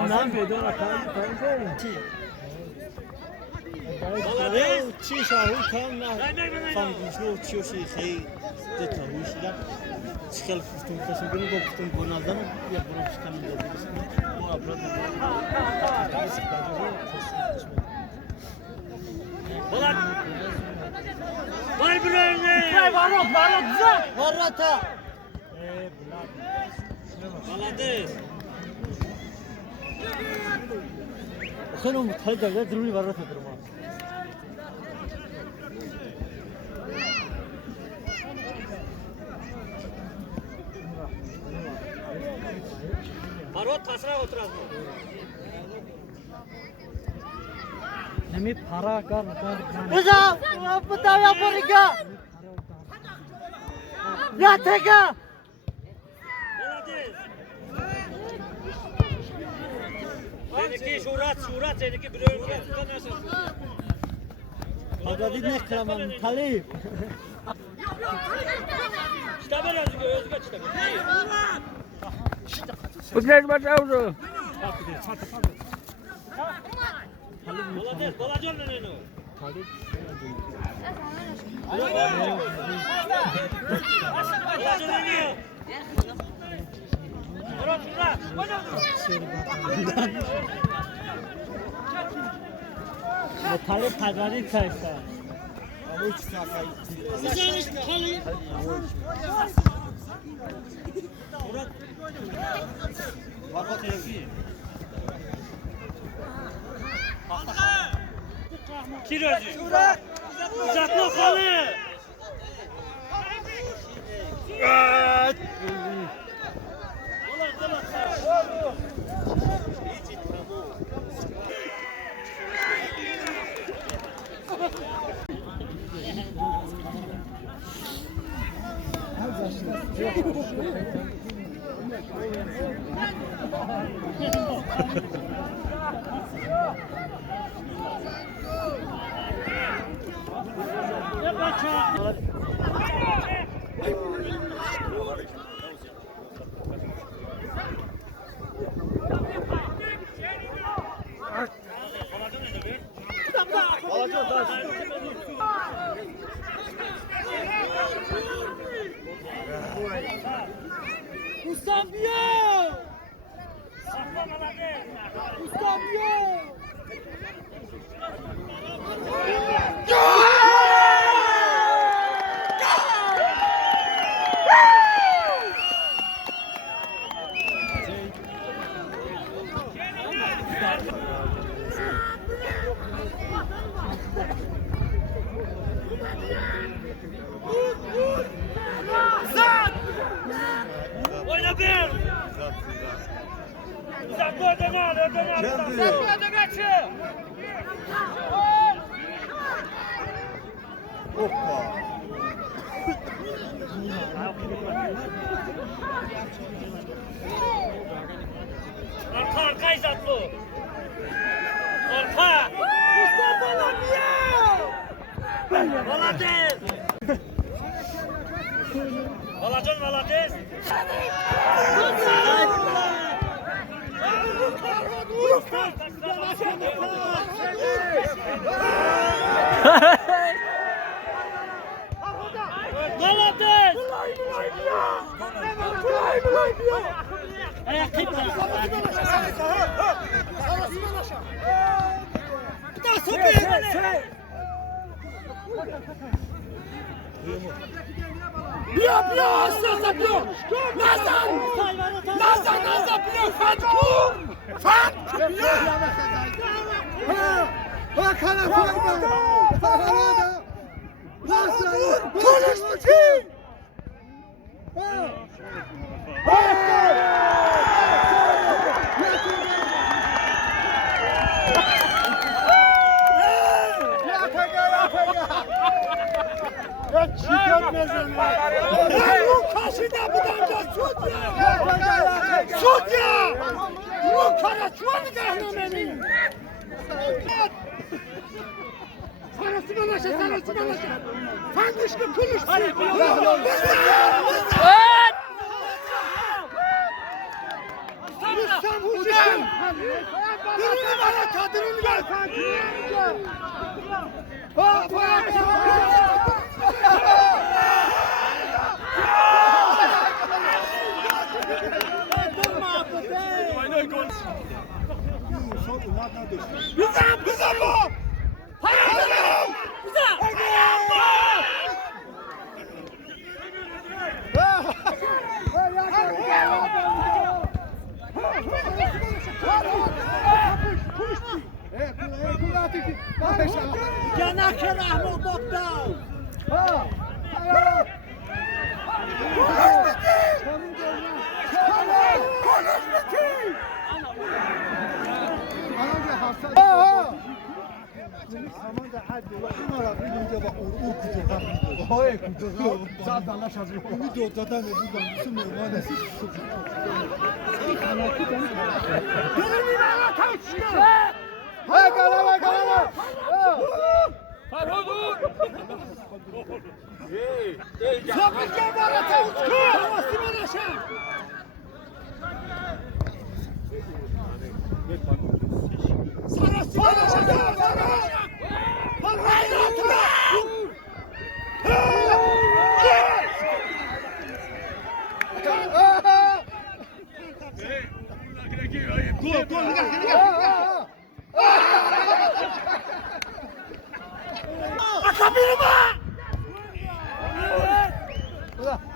Nam vedo la carne. چی شاهو کام نه فهمیدم چی وشی خیلی دتاویش ده چیکار کفتم کسی کنی با کفتم بنادم یا برایش کنم دادیست ما ابراد Ulan! Var bir önüne! Varot güzel! Varota! Baladır! Sen o muthal derler duruli varota durma. Marot tasına oturaz mı? Nemi para kar. Uza! Bata ya porika! Ya teka! Seninki şurat, seninki bir önüne. Agadi ne kıramam, Talip. İşte böyle özgür işte. Uçlar başavru. Baladır, balacın önüne. Talip. Balacın önüne. Marot şurat. Bu Talip tadvari kaysa. Güzel iş kalı. Murat. Vakit terapi. Kiracı. Uzatma kalı. Oyna bir! Uzatma ödeme al, uzatma ödeme çık! Hoppa! Arka izatlı! Arka! Mustafa lan ya! Baladır! Balacın baladır! Baladır! Ayak kıyma! Bia, Sasa, Bia! Nazan! Nazan, Bia! Fan! Bak hala farkında! Hala da! Nazan! Konuşma kim? Karşıda bu damca sut ya! Sut ya! Bu kara çuvalı kahramanı! Sarısı banaşa, sarısı banaşa! Fandışkı kuluşsun! Hadi bir yola! Rüstem Hüseyin. Durun bana kadını ver. Ha Bize bu! Hayır! Bize! Gana kerahmı boktav.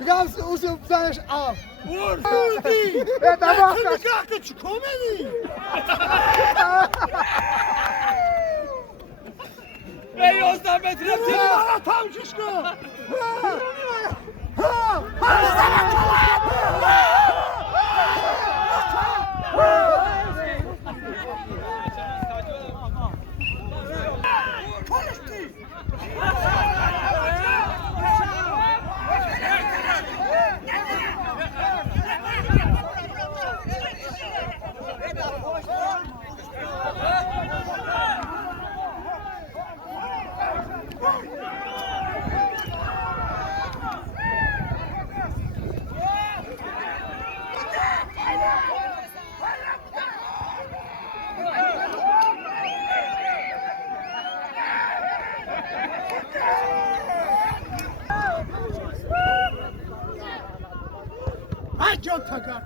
Biraz uzun sen al. Vur! Tamam. Kalkı çıkomeli. Ey Ozdan Metin Akçı! Tam şişko. Can takar.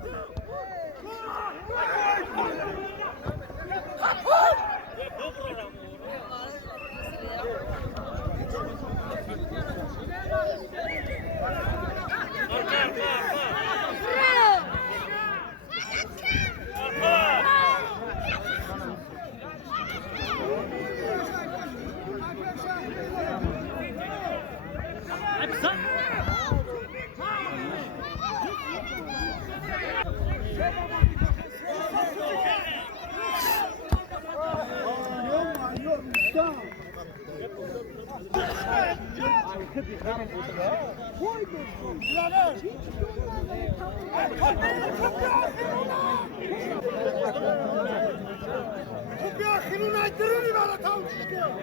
Kupya xinun aydırın ibara tam şişko.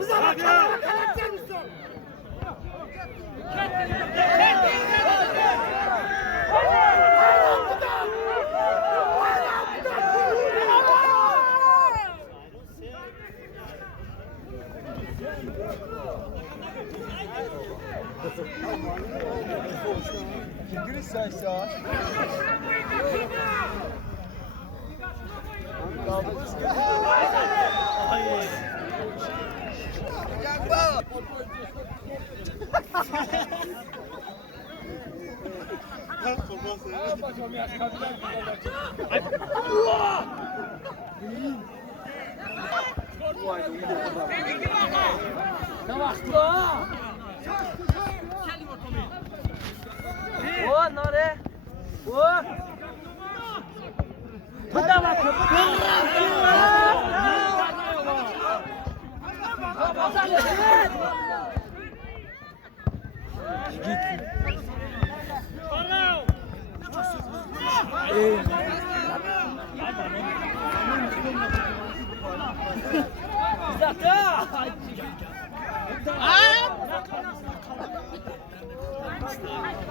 Bize bak karakter misin?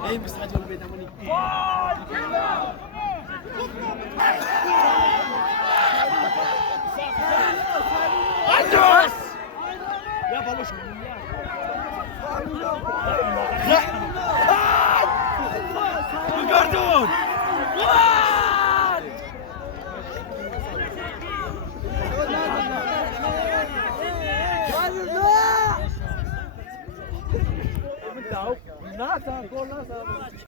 Ey, müsaade ol, ben de bunu. قالوش Gardon! ناسا